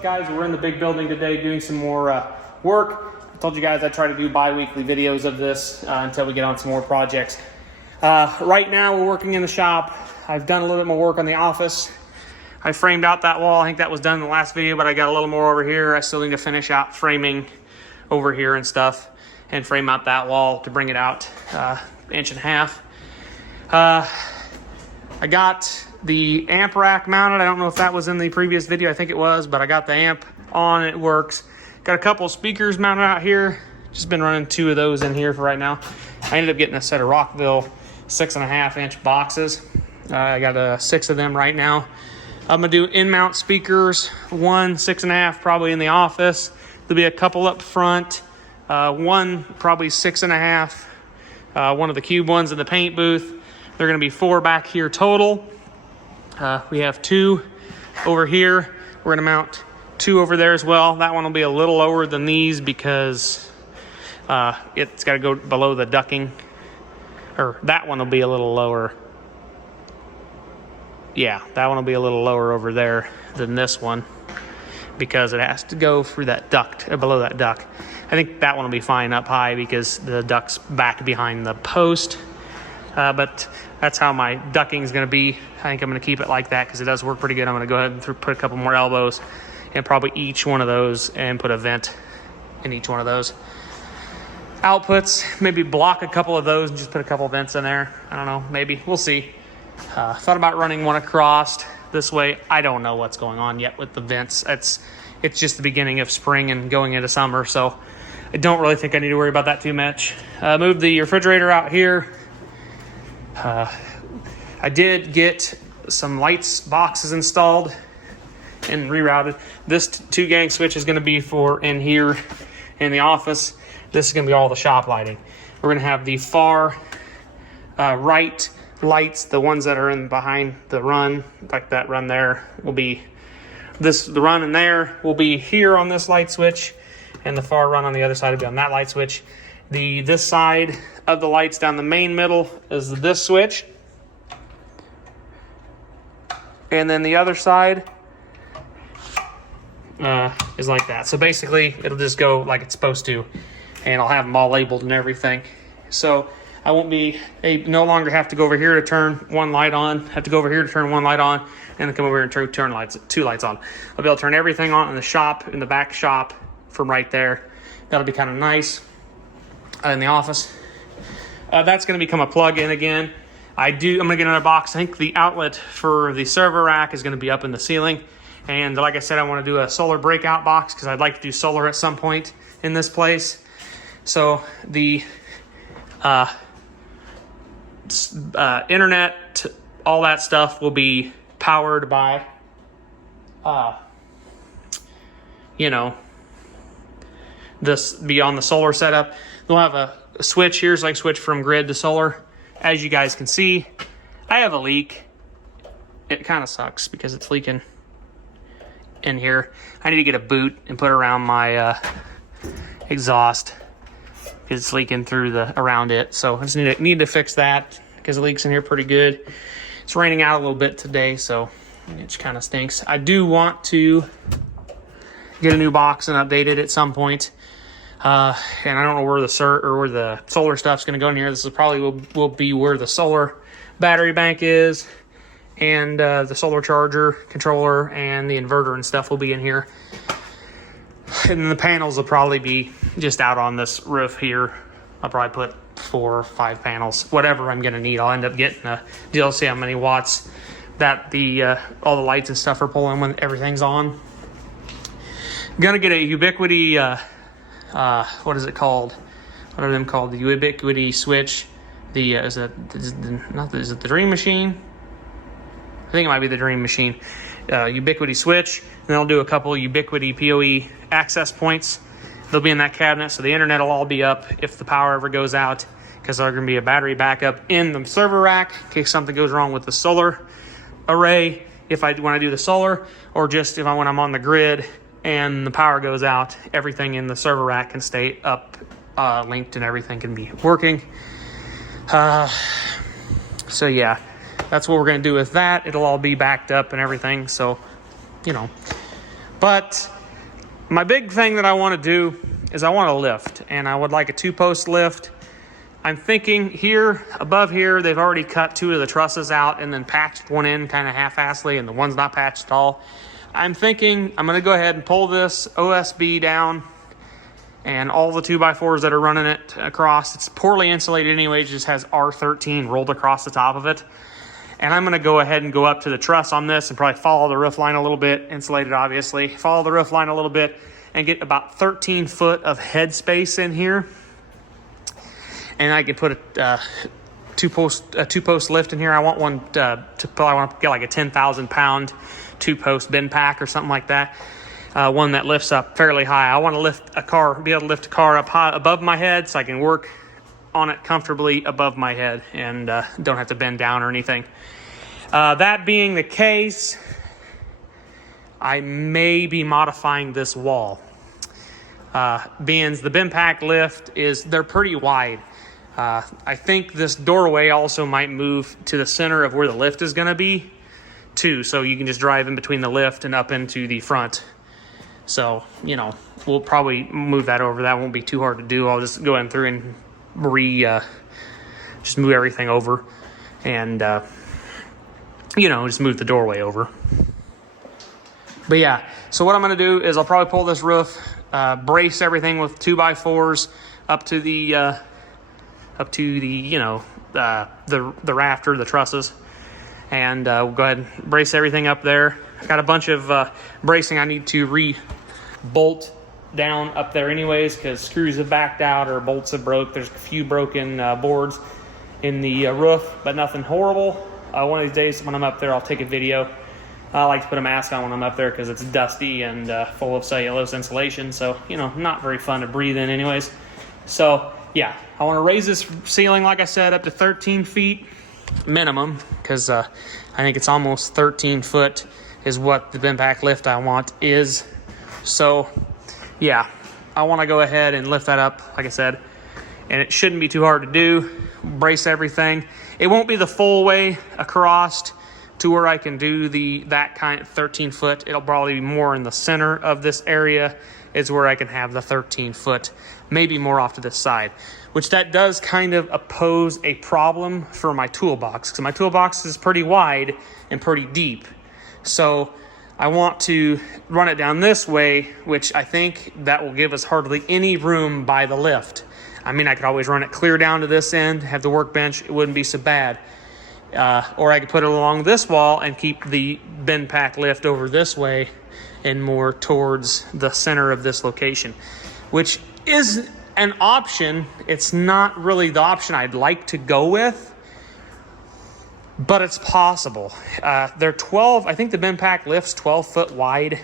up, guys? We're in the big building today doing some more work. I told you guys I try to do bi-weekly videos of this until we get on some more projects. Right now we're working in the shop. I've done a little bit more work on the office. I framed out that wall. I think that was done in the last video, but I got a little more over here. I still need to finish out framing over here and stuff and frame out that wall to bring it out 1.5 inches. I got the amp rack mounted. I don't know if that was in the previous video. I think it was, but I got the amp on. It works. Got a couple speakers mounted out here. Just been running 2 of those in here for right now. I ended up getting a set of Rockville 6.5-inch boxes. I got 6 of them right now. I'm gonna do in-mount speakers, 1 6.5 probably in the office. There'll be a couple up front, 1 probably 6.5, one of the cube ones in the paint booth. They're gonna be 4 back here total. We have 2 over here. We're gonna mount 2 over there as well. That one will be a little lower than these because it's got to go below the ducking. Or that one will be a little lower. Yeah, that one will be a little lower over there than this one because it has to go through that duct, below that duct. I think that one will be fine up high because the duct's back behind the post. But that's how my ducking is going to be. I think I'm going to keep it like that because it does work pretty good. I'm going to go ahead and put a couple more elbows in probably each one of those and put a vent in each one of those. Outputs, maybe block a couple of those and just put a couple vents in there. I don't know, maybe. We'll see. Thought about running one across this way. I don't know what's going on yet with the vents. It's just the beginning of spring and going into summer, so I don't really think I need to worry about that too much. Move the refrigerator out here. I did get some lights boxes installed and rerouted. This 2-gang switch is going to be for in here in the office. This is going to be all the shop lighting. We're going to have the far right lights, the ones that are in behind the run, like that run there, will be this. The run in there will be here on this light switch, and the far run on the other side will be on that light switch. This side of the lights down the main middle is this switch, and then the other side is like that. So basically it'll just go like it's supposed to, and I'll have them all labeled and everything. So I won't be no longer have to go over here to turn one light on, have to go over here to turn one light on, and then come over here and turn 2 lights on. I'll be able to turn everything on in the shop, in the back shop from right there. That'll be kind of nice. In the office, that's going to become a plug-in again. I'm going to get another box. I think the outlet for the server rack is going to be up in the ceiling. And like I said, I want to do a solar breakout box because I'd like to do solar at some point in this place. So the internet, all that stuff will be powered by, this be on the solar setup. We'll have a switch. Here's like switch from grid to solar. As you guys can see, I have a leak. It kind of sucks because it's leaking in here. I need to get a boot and put around my exhaust because it's leaking through around it. So I just need to fix that because it leaks in here pretty good. It's raining out a little bit today, so it kind of stinks. I do want to get a new box and update it at some point. And I don't know where the solar stuff's going to go in here. This is probably will be where the solar battery bank is, and the solar charger controller and the inverter and stuff will be in here. And then the panels will probably be just out on this roof here. I'll probably put 4 or 5 panels, whatever I'm going to need. I'll end up getting a deal to see how many watts that all the lights and stuff are pulling when everything's on. I'm going to get a Ubiquity. What is it called? What are them called? The Ubiquity switch. Is it the Dream Machine? I think it might be the Dream Machine. Ubiquity switch. And then I'll do a couple Ubiquity PoE access points. They'll be in that cabinet, so the internet will all be up if the power ever goes out, because there's going to be a battery backup in the server rack in case something goes wrong with the solar array. When I do the solar, or just when I'm on the grid and the power goes out, everything in the server rack can stay up, linked, and everything can be working. So yeah, that's what we're going to do with that. It'll all be backed up and everything. So, But my big thing that I want to do is I want to lift, and I would like a 2-post lift. I'm thinking here, above here, they've already cut 2 of the trusses out and then patched one in kind of half-assly, and the one's not patched at all. I'm thinking I'm going to go ahead and pull this OSB down and all the 2x4s that are running it across. It's poorly insulated anyway, it just has R13 rolled across the top of it. And I'm going to go ahead and go up to the truss on this and probably follow the roof line a little bit, insulated obviously, follow the roof line a little bit and get about 13 foot of head space in here. And I can put a two-post lift in here. I want one I want to get like a 10,000 pound 2-post bin pack or something like that. One that lifts up fairly high. I want to be able to lift a car up high above my head so I can work on it comfortably above my head and don't have to bend down or anything. That being the case, I may be modifying this wall. Being the bin pack lift they're pretty wide. I think this doorway also might move to the center of where the lift is going to be too, so you can just drive in between the lift and up into the front. So, you know, we'll probably move that over. That won't be too hard to do. I'll just go in through and just move everything over and, you know, just move the doorway over. But yeah, so what I'm going to do is I'll probably pull this roof, brace everything with 2x4s up to the you know, the rafter, the trusses, and we'll go ahead and brace everything up there. I've got a bunch of bracing I need to re-bolt down up there anyways, because screws have backed out or bolts have broke. There's a few broken boards in the roof, but nothing horrible. One of these days when I'm up there, I'll take a video. I like to put a mask on when I'm up there because it's dusty and full of cellulose insulation, so, you know, not very fun to breathe in anyways. So yeah, I want to raise this ceiling, like I said, up to 13 feet minimum, because I think it's almost 13 foot is what the bin pack lift I want is. So yeah, I want to go ahead and lift that up, like I said, and it shouldn't be too hard to do. Brace everything. It won't be the full way across to where I can do that kind of 13 foot. It'll probably be more in the center of this area is where I can have the 13 foot, maybe more off to this side, which that does kind of pose a problem for my toolbox, because my toolbox is pretty wide and pretty deep. So I want to run it down this way, which I think that will give us hardly any room by the lift. I mean, I could always run it clear down to this end, have the workbench, it wouldn't be so bad. Or I could put it along this wall and keep the bin pack lift over this way and more towards the center of this location, which is an option. It's not really the option I'd like to go with, but it's possible. They're 12, I think the bin pack lift's 12 foot wide.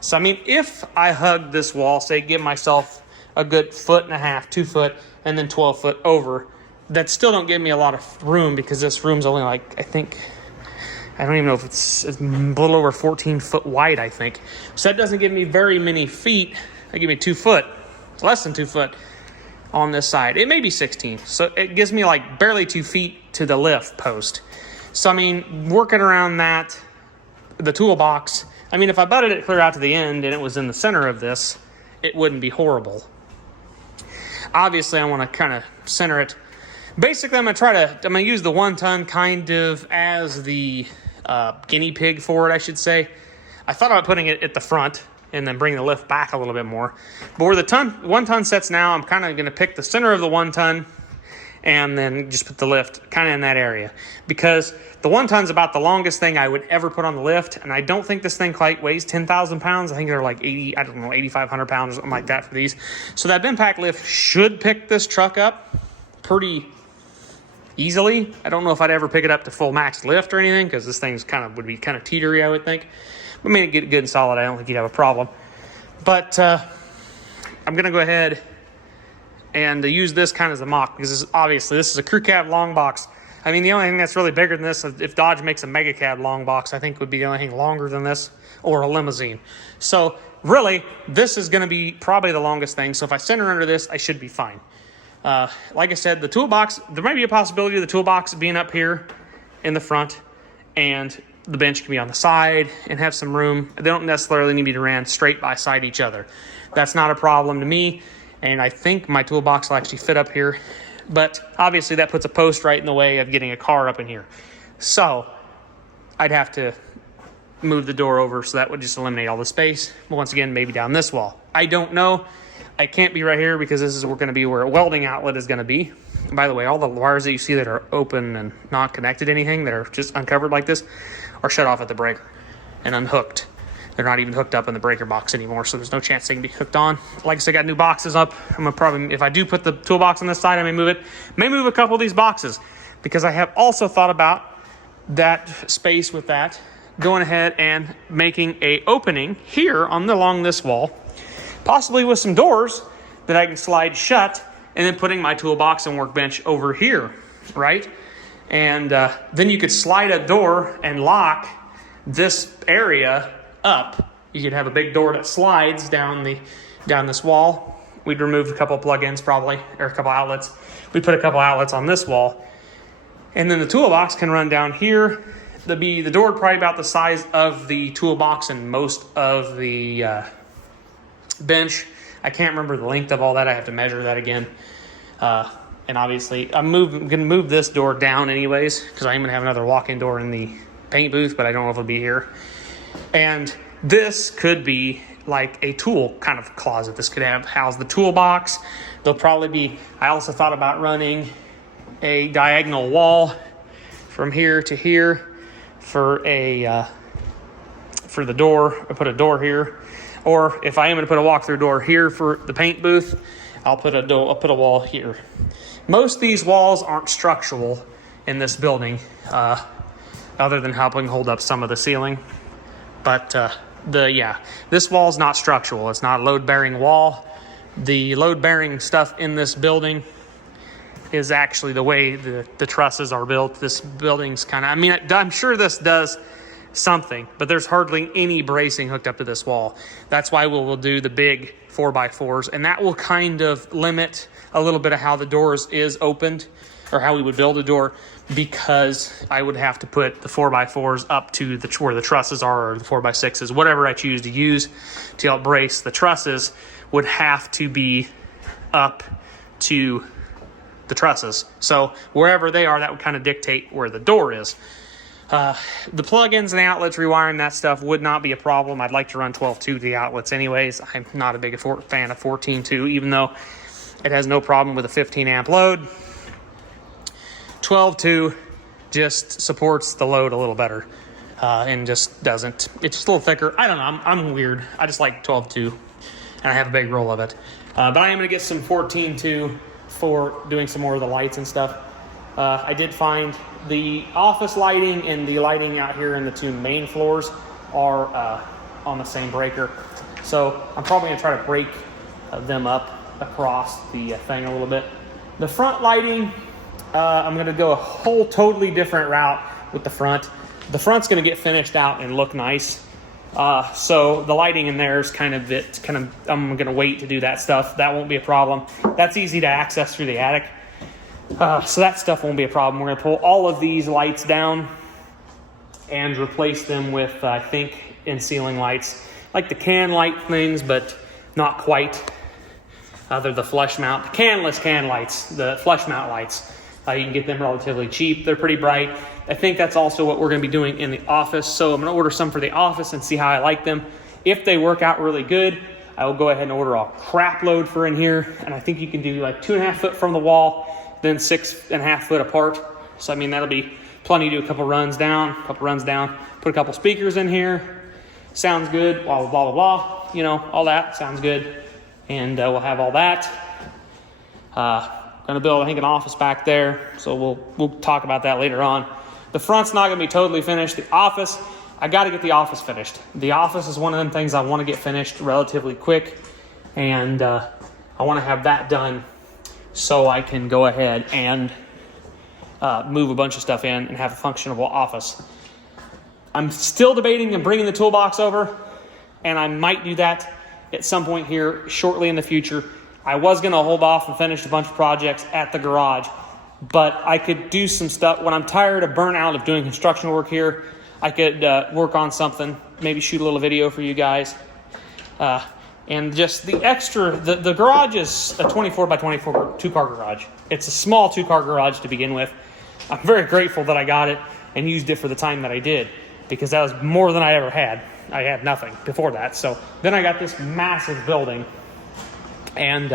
So, I mean, if I hug this wall, say give myself a good 1.5 feet, 2 foot, and then 12 foot over, that still don't give me a lot of room, because this room's only like, I don't even know if it's a little over 14 foot wide, I think. So that doesn't give me very many feet. That give me 2 foot, less than 2 foot on this side. It may be 16. So it gives me like barely 2 feet to the lift post. So, I mean, working around that, the toolbox, I mean, if I butted it clear out to the end and it was in the center of this, it wouldn't be horrible. Obviously, I want to kind of center it. Basically, I'm going to use the 1 ton kind of as the guinea pig for it, I should say. I thought about putting it at the front and then bring the lift back a little bit more. But where the 1 ton sets now, I'm kind of going to pick the center of the 1 ton and then just put the lift kind of in that area. Because the 1 ton's about the longest thing I would ever put on the lift, and I don't think this thing quite weighs 10,000 pounds. I think they're like 8,500 pounds or something like that for these. So that bin pack lift should pick this truck up pretty easily. I don't know if I'd ever pick it up to full max lift or anything, because this thing's would be kind of teetery, I would think. But I mean, get it good and solid, I don't think you'd have a problem. But I'm going to go ahead and use this kind of as a mock, because this is a crew cab long box. I mean, the only thing that's really bigger than this, if Dodge makes a mega cab long box, I think would be the only thing longer than this, or a limousine. So really, this is going to be probably the longest thing. So if I center under this, I should be fine. Like I said, the toolbox, there might be a possibility of the toolbox being up here in the front and the bench can be on the side and have some room. They don't necessarily need to be ran straight beside each other. That's not a problem to me, and I think my toolbox will actually fit up here. But obviously that puts a post right in the way of getting a car up in here. So I'd have to move the door over, so that would just eliminate all the space. Once again, maybe down this wall. I don't know. I can't be right here because this is going to be where a welding outlet is going to be. And by the way, all the wires that you see that are open and not connected to anything, that are just uncovered like this, are shut off at the breaker and unhooked. They're not even hooked up in the breaker box anymore, so there's no chance they can be hooked on. Like I said, I got new boxes up. I'm gonna probably, if I do put the toolbox on this side, I may move it. May move a couple of these boxes, because I have also thought about that space with that, going ahead and making a opening here along this wall, possibly with some doors that I can slide shut, and then putting my toolbox and workbench over here, right? And then you could slide a door and lock this area up. You could have a big door that slides down this wall. We'd remove a couple plugins probably, or a couple outlets. We'd put a couple outlets on this wall, and then the toolbox can run down here. The door would probably about the size of the toolbox and most of the bench. I can't remember the length of all that. I have to measure that again. And obviously I'm going to move this door down anyways, because I'm going to have another walk-in door in the paint booth, but I don't know if it'll be here. And this could be like a tool kind of closet. This could house the toolbox. There'll probably be, I also thought about running a diagonal wall from here to here for the door. I put a door here. Or if I am going to put a walk-through door here for the paint booth, I'll put a wall here. Most of these walls aren't structural in this building, other than helping hold up some of the ceiling. But this wall is not structural. It's not a load-bearing wall. The load-bearing stuff in this building is actually the way the trusses are built. This building's kind of, I mean, I'm sure this does something, but there's hardly any bracing hooked up to this wall. That's why we'll do the big 4x4s, and that will kind of limit a little bit of how the doors is opened, or how we would build a door, because I would have to put the 4x4s up to where the trusses are, or the 4x6s, whatever I choose to use to help brace the trusses would have to be up to the trusses. So wherever they are, that would kind of dictate where the door is. The plugins and the outlets, rewiring that stuff would not be a problem. I'd like to run 12.2 to the outlets anyways. I'm not a big fan of 14.2, even though it has no problem with a 15 amp load. 12.2 just supports the load a little better, and just doesn't. It's just a little thicker. I don't know. I'm weird. I just like 12.2, and I have a big roll of it. But I am going to get some 14.2 for doing some more of the lights and stuff. I did find the office lighting and the lighting out here in the two main floors are on the same breaker. So I'm probably going to try to break them up across the thing a little bit. The front lighting, I'm going to go a whole totally different route with the front. The front's going to get finished out and look nice. So the lighting in there is kind of I'm going to wait to do that stuff. That won't be a problem. That's easy to access through the attic. So that stuff won't be a problem. We're going to pull all of these lights down and replace them with, I think, in-ceiling lights. Like the can light things, but not quite. They're the flush mount, the canless can lights, the flush mount lights. You can get them relatively cheap. They're pretty bright. I think that's also what we're going to be doing in the office. So I'm going to order some for the office and see how I like them. If they work out really good, I will go ahead and order a crap load for in here. And I think you can do like 2.5 foot from the wall, then 6.5 foot apart. So I mean, that'll be plenty to do a couple runs down, put a couple speakers in here. Sounds good, blah, blah, blah, blah, you know, all that sounds good. And we'll have all that. Gonna build, I think, an office back there. So we'll talk about that later on. The front's not gonna be totally finished. The office, I gotta get the office finished. The office is one of them things I wanna get finished relatively quick. And I wanna have that done so I can go ahead and move a bunch of stuff in and have a functionable office. I'm still debating and bringing the toolbox over, and I might do that at some point here shortly in the future. I was going to hold off and finish a bunch of projects at the garage, but I could do some stuff. When I'm tired of burnout of doing construction work here, I could work on something, maybe shoot a little video for you guys. And just the extra, the garage is a 24 by 24 two-car garage. It's a small two-car garage to begin with. I'm very grateful that I got it and used it for the time that I did, because that was more than I ever had. I had nothing before that. So then I got this massive building. And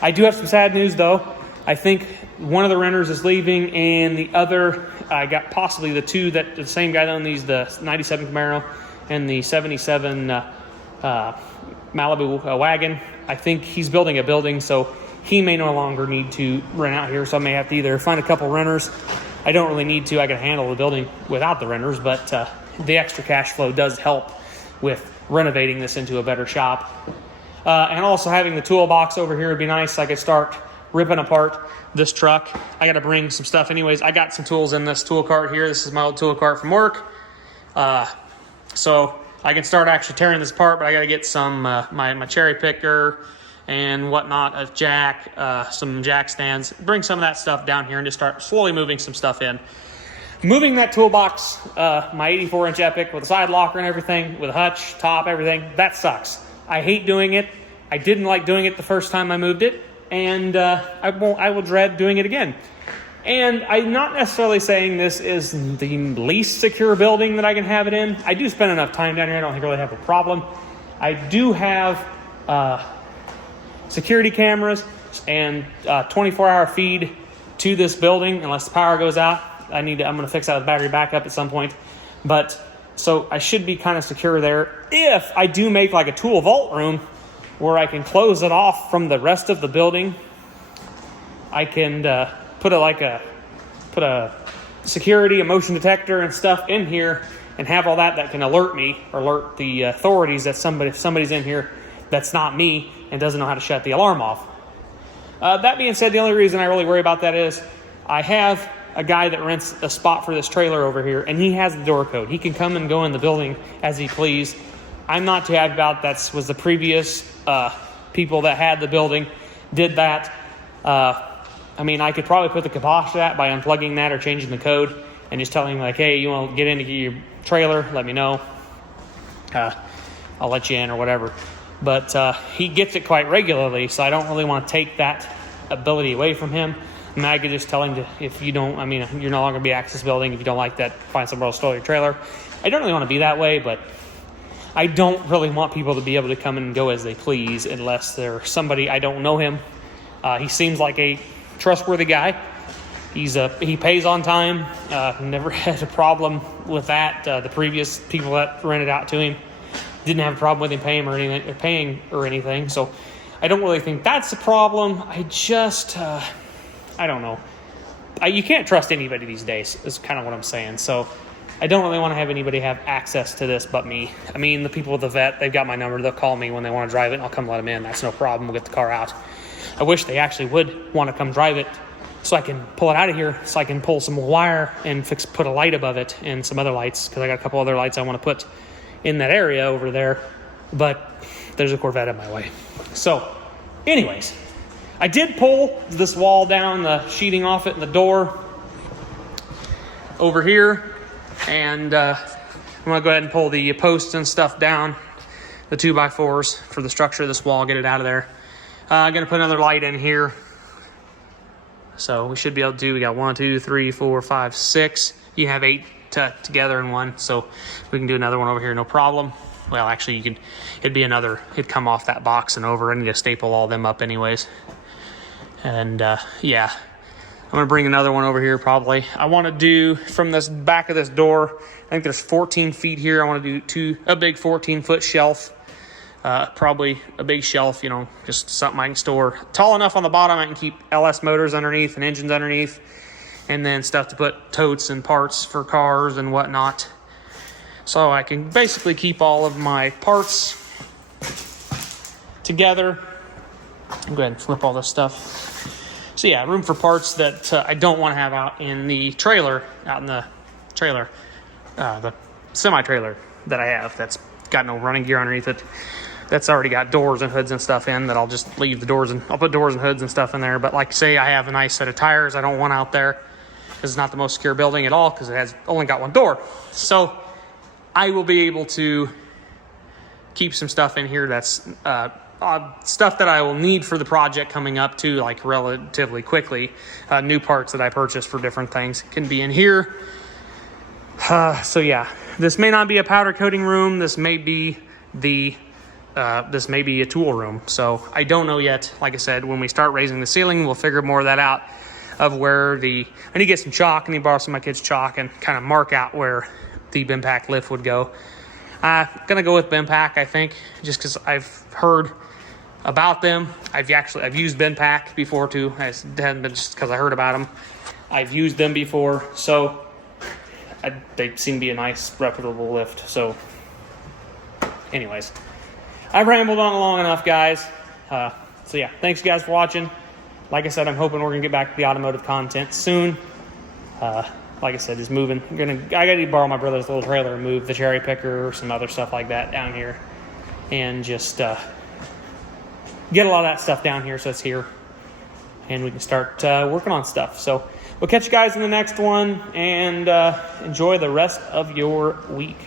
I do have some sad news, though. I think one of the renters is leaving, and the other, I got possibly the two that the same guy that owned these, the 97 Camaro and the 77 Malibu wagon. I think he's building a building, so he may no longer need to rent out here. So I may have to either find a couple renters. I don't really need to. I can handle the building without the renters, but the extra cash flow does help with renovating this into a better shop. And also having the toolbox over here would be nice. I could start ripping apart this truck. I got to bring some stuff anyways. I got some tools in this tool cart here. This is my old tool cart from work. So I can start actually tearing this apart, but I got to get some my cherry picker and whatnot, a jack, some jack stands. Bring some of that stuff down here and just start slowly moving some stuff in. Moving that toolbox, my 84-inch Epic with a side locker and everything, with a hutch, top, everything, that sucks. I hate doing it. I didn't like doing it the first time I moved it, and I will dread doing it again. And I'm not necessarily saying this is the least secure building that I can have it in. I do spend enough time down here. I don't really have a problem. I do have security cameras and 24-hour feed to this building unless the power goes out. I'm going to fix that with battery backup at some point. But so I should be kind of secure there. If I do make like a tool vault room where I can close it off from the rest of the building, I can put a security, a motion detector and stuff in here and have all that can alert me or alert the authorities that somebody's in here that's not me and doesn't know how to shut the alarm off. That being said, the only reason I really worry about that is I have a guy that rents a spot for this trailer over here, and he has the door code. He can come and go in the building as he please. I'm not too happy about that. Was the previous people that had the building did that. I mean, I could probably put the kibosh to that by unplugging that or changing the code and just telling him, like, hey, you want to get into your trailer, let me know. I'll let you in or whatever. But he gets it quite regularly, so I don't really want to take that ability away from him. I mean, I could just tell him if you don't, I mean, you're no longer going to be access building. If you don't like that, find somewhere else to store your trailer. I don't really want to be that way, but I don't really want people to be able to come and go as they please unless they're somebody I don't know him. He seems like a trustworthy guy. He pays on time. Never had a problem with that. The previous people that rented out to him didn't have a problem with him paying or anything. So I don't really think that's a problem. I just I don't know. You can't trust anybody these days is kind of what I'm saying. So I don't really want to have anybody have access to this but me. I mean, the people with the vet, they've got my number. They'll call me when they want to drive it, and I'll come let them in. That's no problem. We'll get the car out. I wish they actually would want to come drive it so I can pull it out of here, so I can pull some wire and put a light above it and some other lights, because I got a couple other lights I want to put in that area over there. But there's a Corvette in my way. So anyways, I did pull this wall down, the sheeting off it and the door over here. And I'm going to go ahead and pull the posts and stuff down, the 2x4s for the structure of this wall, get it out of there. I'm going to put another light in here. So we should be able to we got 1, 2, 3, 4, 5, 6. You have 8 together in one. So we can do another one over here, no problem. Well, actually, it'd come off that box and over. I need to staple all them up anyways. And yeah, I'm going to bring another one over here probably. I want to do from this back of this door, I think there's 14 feet here. I want to do a big 14-foot shelf. Probably a big shelf, just something I can store. Tall enough on the bottom I can keep LS motors underneath and engines underneath. And then stuff to put totes and parts for cars and whatnot. So I can basically keep all of my parts together. I'll go ahead and flip all this stuff. So yeah, room for parts that I don't want to have out in the trailer, the semi-trailer that I have that's got no running gear underneath it. That's already got doors and hoods and stuff in that I'll just leave the doors and I'll put doors and hoods and stuff in there. But like say I have a nice set of tires I don't want out there because it's not the most secure building at all because it has only got one door. So I will be able to keep some stuff in here that's stuff that I will need for the project coming up too, like relatively quickly. New parts that I purchased for different things can be in here. So yeah, this may not be a powder coating room. This may be a tool room. So I don't know yet. Like I said, when we start raising the ceiling, we'll figure more of that out, of where I need to get some chalk. I need to borrow some of my kids' chalk and kind of mark out where the BIMPAC lift would go. Gonna go with BIMPAC, I think, just because I've heard about them. I've used BIMPAC before too. It hasn't been just because I heard about them. I've used them before, so they seem to be a nice, reputable lift. So anyways, I've rambled on long enough, guys. So yeah, thanks guys for watching. Like I said, I'm hoping we're gonna get back to the automotive content soon. Like I said, just moving. I gotta borrow my brother's little trailer and move the cherry picker or some other stuff like that down here, and just get a lot of that stuff down here so it's here, and we can start working on stuff. So we'll catch you guys in the next one, and enjoy the rest of your week.